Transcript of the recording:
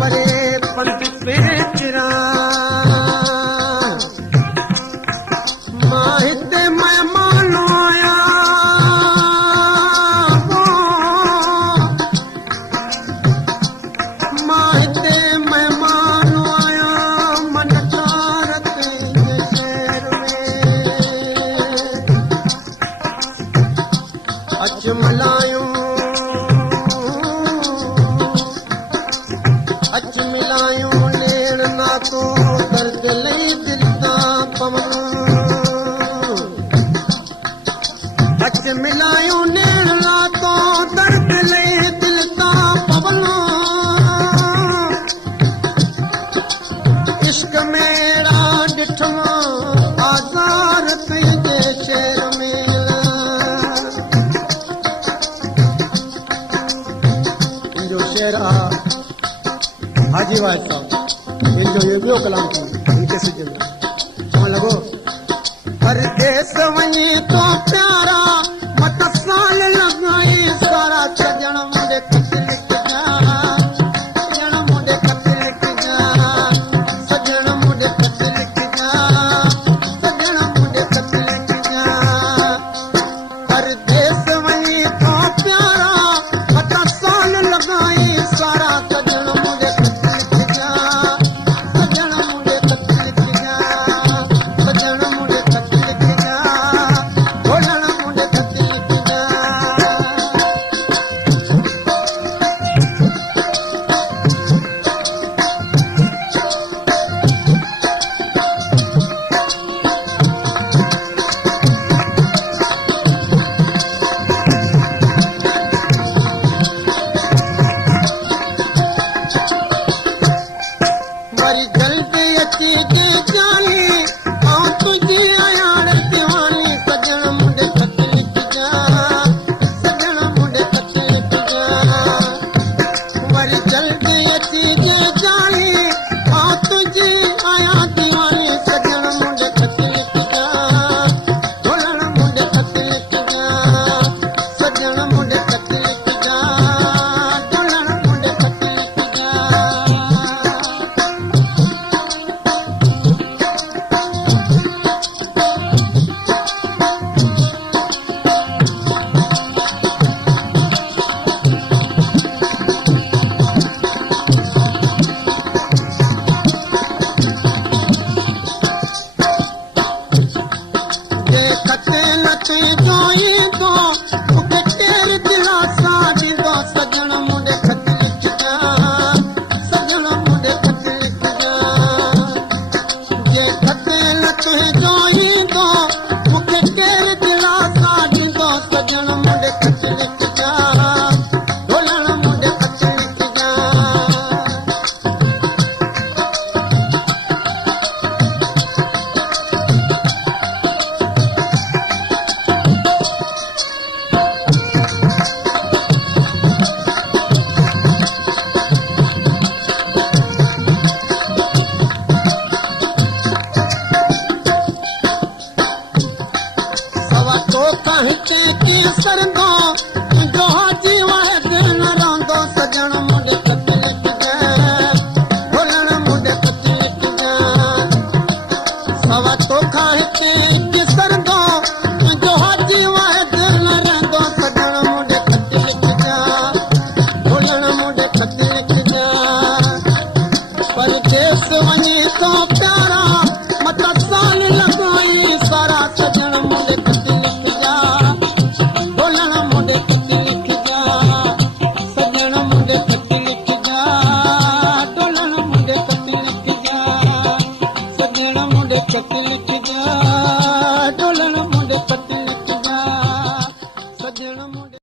परे पंथ पेचरा मां हिते महिमान आया मां हिते महिमान आया मन चारत शहर में अच मलायूं अच मिलायूं लेण नातो दर्द लई दिल तां पवण अच मिलायूं लेण नातो दर्द लई दिल तां पवण इश्क में अहिड़ा ॾिठमा आज़ार तुंहिंजे शहर में तुंहिंजो शहर आहे हाजी वाहिद साहब मुंहिंजो इहो ॿियो कलाम थी हिन कैसेट में चवणु लॻो परदेस वञे थो पिया